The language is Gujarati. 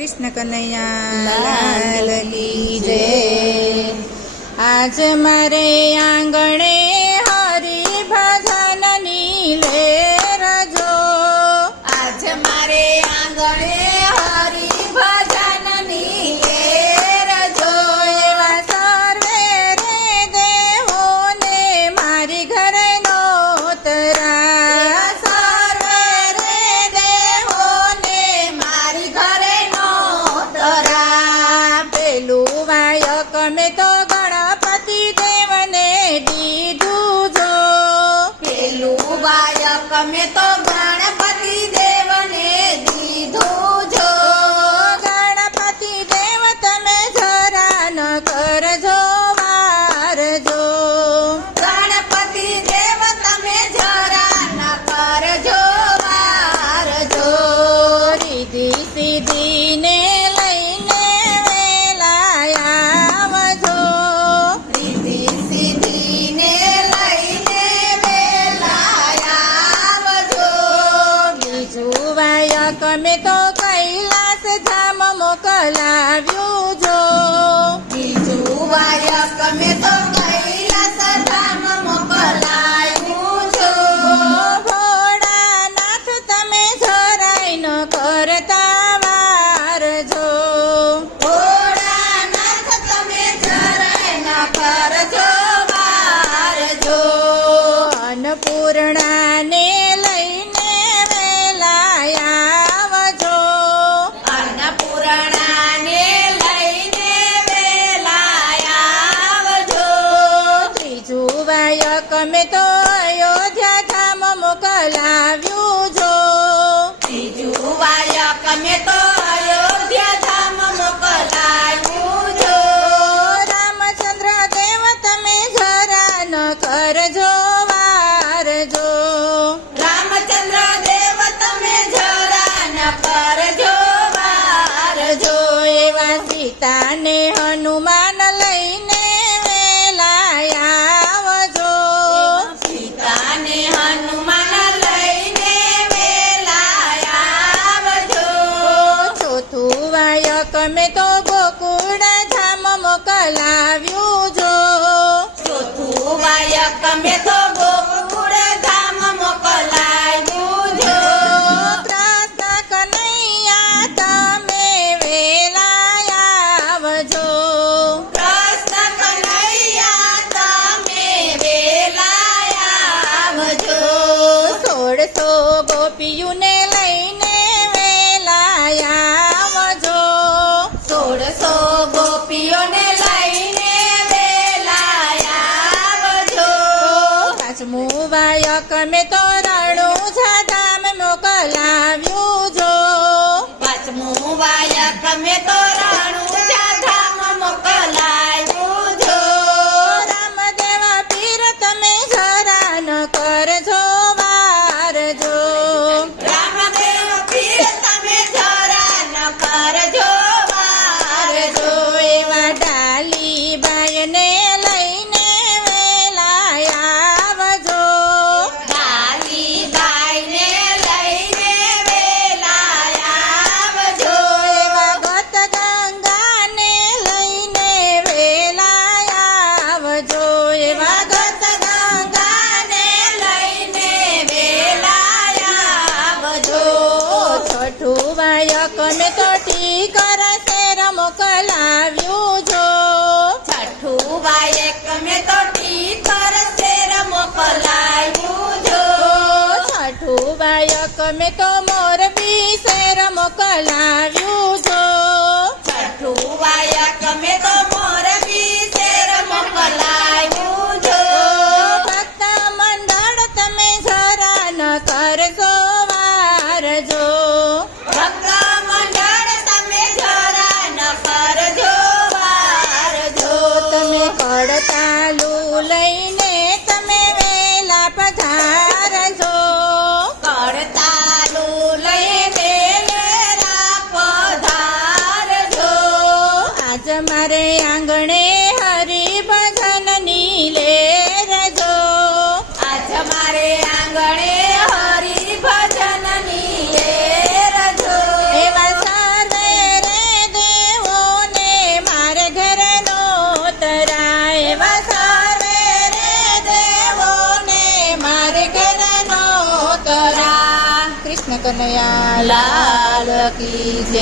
કૃષ્ણ કનૈયા લાલ કી જય। આજ મારે આંગણે હરિ ભજનની લેર જો, આજ મારે આંગણે હરિ ભજનની લેર જો। એવા સર્વે રે દેવોને મારી ઘરે નોતરા, સર્વે રે દેવોને મારી ઘરે નોતરા। પેલું વાયક મેં તો ગણપતિ દેવને દીધું જો, પેલું વાયક મેં તો ગણપતિ દેવને દીધું જો। ગણપતિ દેવ તમે જરા ન કરજો વારજો, ગણપતિ દેવ તમે જરા ન કરજો વારજો। રીધિ સીધીને લઈને વેલા આવજો, રીધિ સીધીને લઈને વેલા આવજો। બીજું વાયક મેં તો કૈલાસ ધામ મોકલાવ્યું જો, બીજું વાયક મેં તો કૈલાસ ધામ મોકલાયું જો। ભોળાનાથ તમે જરાય ન કરતા વારજો, ભોળાનાથ તમે જરાય ન કરજો વારજો। અન્નપૂર્ણાને લઈને વેલા આવજો, અન્નપૂર્ણાને લઈને વેલા આવજો। ત્રીજું વાયક મેં તો અયોધ્યા ધામ મોકલાવ્યું જો, ત્રીજું વાયક મેં તો અયોધ્યા ધામ મોકલાયું જો। રામચંદ્ર દેવ તમે જરા ન કરજો વારજો, રામચંદ્ર દેવ તમે જરા ન કરજો વારજો। એવા સીતાને હનુમાન લઈને વેલા આવજો, સીતાને હનુમાન લઈને વેલા આવજો। ચોથું વાયક મેં તો ગોકુળ ધામ મોકલાવ્યું જો, ચોથું વાયક મેં તો ગોકુળ ધામ મોકલાયું જો। કૃષ્ણ કનૈયા તમે વેલા આવજો, કૃષ્ણ કનૈયા તમે વેલા આવજો। 16 ગોપીઓને લઈને વેલા આવજો, 16 ગોપીઓને લઈને વેલા આવજો। પાંચમું વાયક મેં તો રણુજા ધામ મોકલાવ્યું જો, પાંચમું વાયક મેં તો રણુજા ધામ મોકલાયું જો। રામદેવ પીર તમે જરા ન કરજો વારજો, રામદેવ પીર તમે જરા ન કરજો વારજો। એવા ડાલીબાઈને લઈને વેલા આવજો, કાલીબાઈને લઈને વેલા આવજો। એવા ગત ગંગાને લઈને વેલા આવજો, એવા ગત ગંગાને લઈને વેલા આવજો। છઠ્ઠું વાયક મેં તો ટીકર શેર મોકલાવ્યું જો, છઠ્ઠું વાયક મેં તો ટીકર શેર મોકલાયું જો। છઠ્ઠું વાયક મેં તો મોરબી શેર મોકલાવ્યું જો, છઠ્ઠું વાયક મેં તો મોરબી શેર મોકલાયું જો। ભક્ત મંડળ તમે જરા ન કરજો વારજો, ભક્ત મંડળ તમે જરા ન કરજો વારજો। તમે કડતાલું લઈને તમે વેલા પધારજો, કરતાલું લઈને વેલા પધારજો। આજ મારે આંગણે હરિ ભજનની લેર જો, આજ મારે આંગણે હરિ ભજનની લેર જો। એવા સર્વે રે કૃષ્ણ કનૈયા લાલ કી જય.